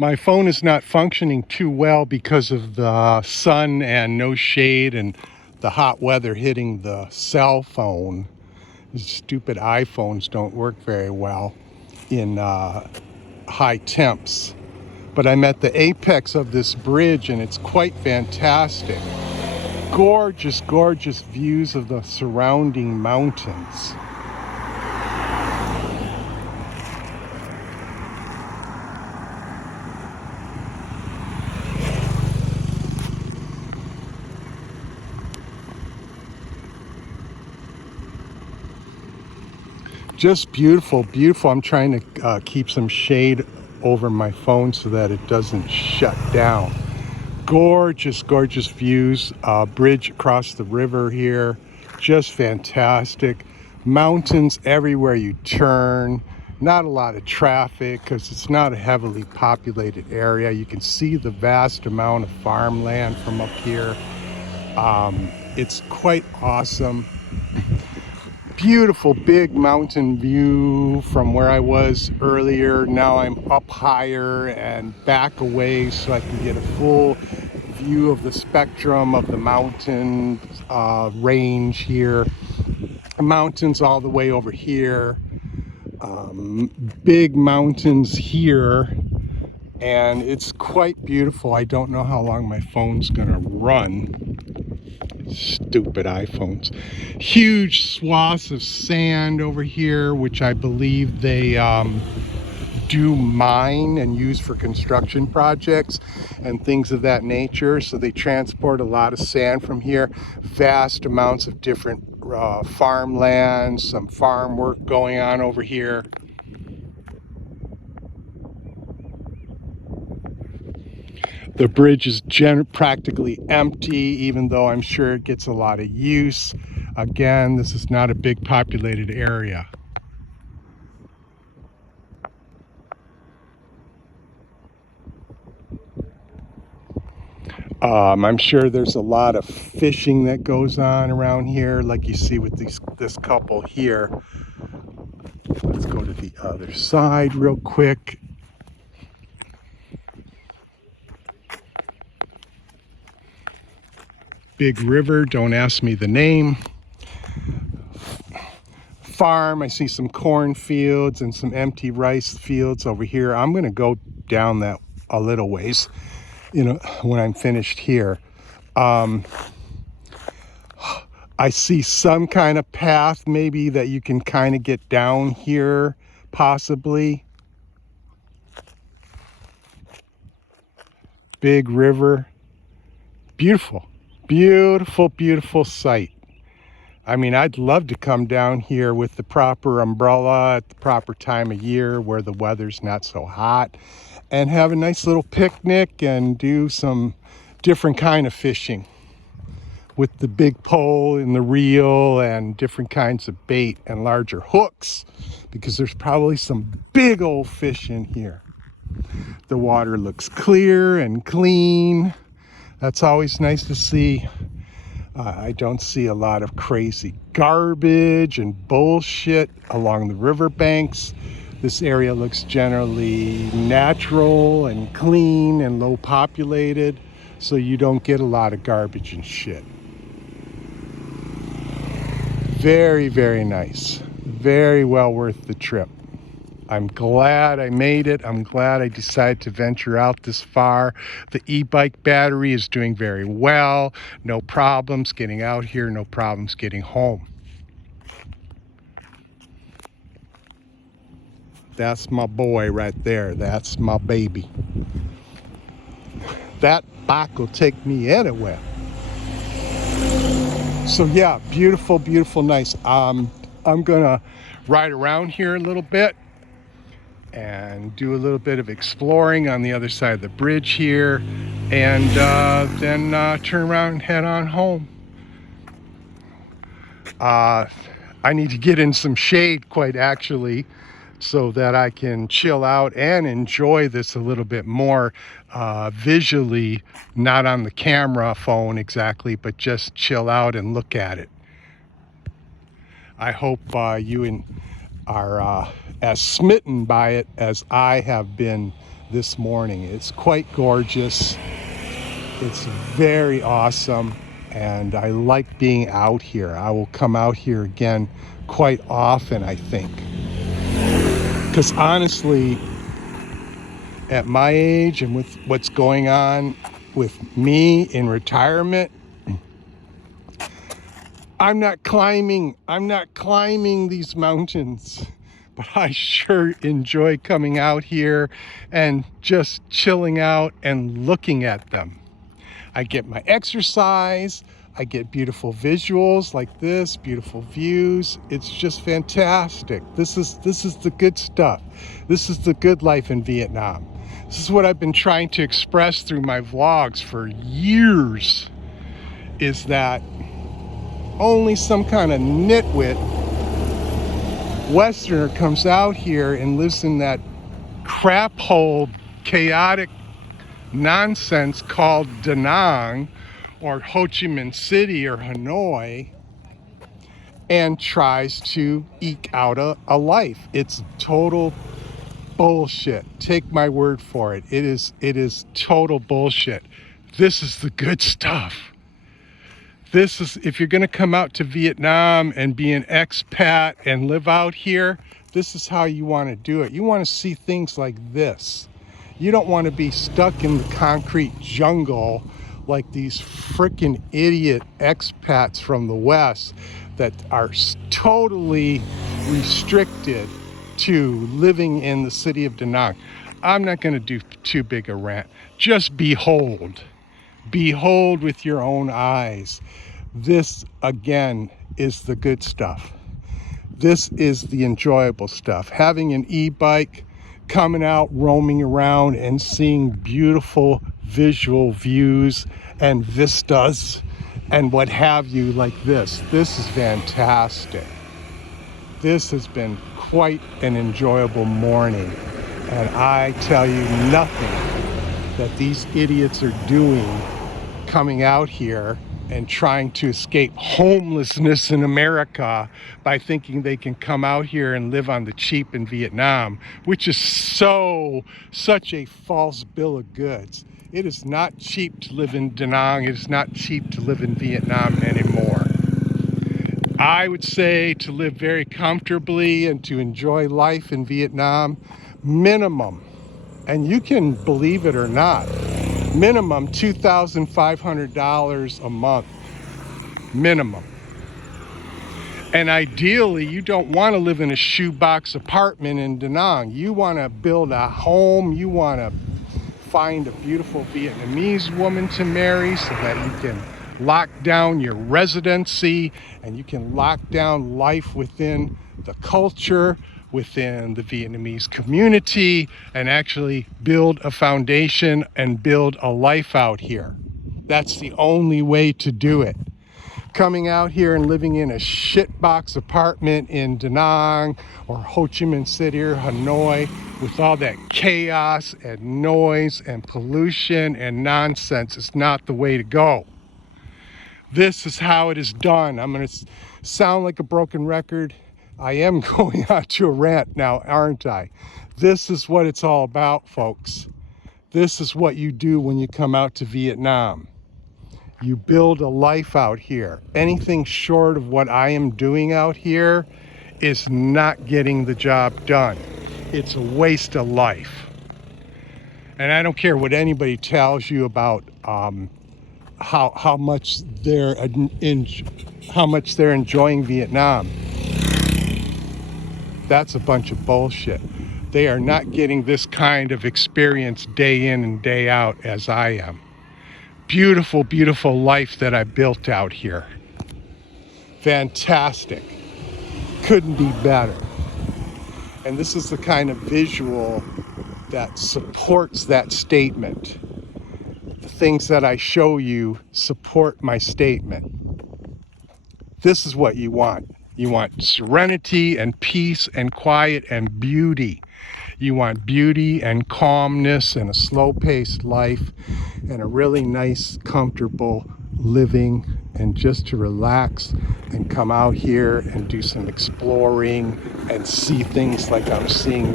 My phone is not functioning too well because of the sun and no shade and the hot weather hitting the cell phone. These stupid iPhones don't work very well in high temps. But I'm at the apex of this bridge and it's quite fantastic. Gorgeous, gorgeous views of the surrounding mountains. Just beautiful, beautiful. I'm trying to keep some shade over my phone so that it doesn't shut down. Gorgeous, gorgeous views. Bridge across the river here. Just fantastic. Mountains everywhere you turn. Not a lot of traffic because it's not a heavily populated area. You can see the vast amount of farmland from up here. It's quite awesome. Beautiful big mountain view from where I was earlier. Now I'm up higher and back away so I can get a full view of the spectrum of the mountain range here. Mountains all the way over here. Big mountains here. And it's quite beautiful. I don't know how long my phone's gonna run. Stupid iPhones. Huge swaths of sand over here, which I believe they do mine and use for construction projects and things of that nature. So they transport a lot of sand from here. Vast amounts of different farmland, some farm work going on over here. The bridge is practically empty, even though I'm sure it gets a lot of use. Again, this is not a big populated area. I'm sure there's a lot of fishing that goes on around here, like you see with this couple here. Let's go to the other side real quick. Big river, don't ask me the name. Farm, I see some cornfields and some empty rice fields over here. I'm gonna go down that a little ways, when I'm finished here. I see some kind of path maybe that you can kind of get down here, possibly. Big river. Beautiful, beautiful, beautiful sight. I mean, I'd love to come down here with the proper umbrella at the proper time of year where the weather's not so hot and have a nice little picnic and do some different kind of fishing with the big pole and the reel and different kinds of bait and larger hooks, because there's probably some big old fish in here. The water looks clear and clean. That's always nice to see. I don't see a lot of crazy garbage and bullshit along the riverbanks. This area looks generally natural and clean and low populated, so you don't get a lot of garbage and shit. Very, very nice. Very well worth the trip. I'm glad I made it. I'm glad I decided to venture out this far. The e-bike battery is doing very well. No problems getting out here, no problems getting home. That's my boy right there. That's my baby. That bike will take me anywhere. So yeah, beautiful, beautiful, nice. I'm gonna ride around here a little bit and do a little bit of exploring on the other side of the bridge here, and then turn around and head on home. I need to get in some shade, quite actually, so that I can chill out and enjoy this a little bit more visually, not on the camera phone exactly, but just chill out and look at it. I hope you are as smitten by it as I have been this morning. It's quite gorgeous. It's very awesome, and I like being out here. I will come out here again quite often, I think. Because honestly, at my age and with what's going on with me in retirement, I'm not climbing these mountains, but I sure enjoy coming out here and just chilling out and looking at them. I get my exercise, I get beautiful visuals like this, beautiful views. It's just fantastic. This is the good stuff. This is the good life in Vietnam. This is what I've been trying to express through my vlogs for years, is that only some kind of nitwit Westerner comes out here and lives in that crap hole, chaotic nonsense called Da Nang or Ho Chi Minh City or Hanoi and tries to eke out a life. It's total bullshit. Take my word for it. It is total bullshit. This is the good stuff. This is, if you're going to come out to Vietnam and be an expat and live out here, this is how you want to do it. You want to see things like this. You don't want to be stuck in the concrete jungle like these freaking idiot expats from the West that are totally restricted to living in the city of Da Nang. I'm not going to do too big a rant. Just behold. Behold with your own eyes. This, again, is the good stuff. This is the enjoyable stuff. Having an e-bike, coming out, roaming around, and seeing beautiful visual views and vistas and what have you like this. This is fantastic. This has been quite an enjoyable morning. And I tell you, nothing that these idiots are doing coming out here and trying to escape homelessness in America by thinking they can come out here and live on the cheap in Vietnam, which is such a false bill of goods. It is not cheap to live in Da Nang. It is not cheap to live in Vietnam anymore. I would say to live very comfortably and to enjoy life in Vietnam, minimum, and you can believe it or not, minimum $2,500 a month, minimum. And ideally, you don't want to live in a shoebox apartment in Da Nang. You want to build a home. You want to find a beautiful Vietnamese woman to marry so that you can lock down your residency and you can lock down life within the culture, within the Vietnamese community, and actually build a foundation and build a life out here. That's the only way to do it. Coming out here and living in a shitbox apartment in Da Nang or Ho Chi Minh City or Hanoi with all that chaos and noise and pollution and nonsense is not the way to go. This is how it is done. I'm going to sound like a broken record. I am going on to a rant now, aren't I? This is what it's all about, folks. This is what you do when you come out to Vietnam. You build a life out here. Anything short of what I am doing out here is not getting the job done. It's a waste of life. And I don't care what anybody tells you about how much they're enjoying Vietnam. That's a bunch of bullshit. They are not getting this kind of experience day in and day out as I am. Beautiful, beautiful life that I built out here. Fantastic. Couldn't be better. And this is the kind of visual that supports that statement. The things that I show you support my statement. This is what you want. You want serenity and peace and quiet and beauty. You want beauty and calmness and a slow-paced life and a really nice, comfortable living, and just to relax and come out here and do some exploring and see things like I'm seeing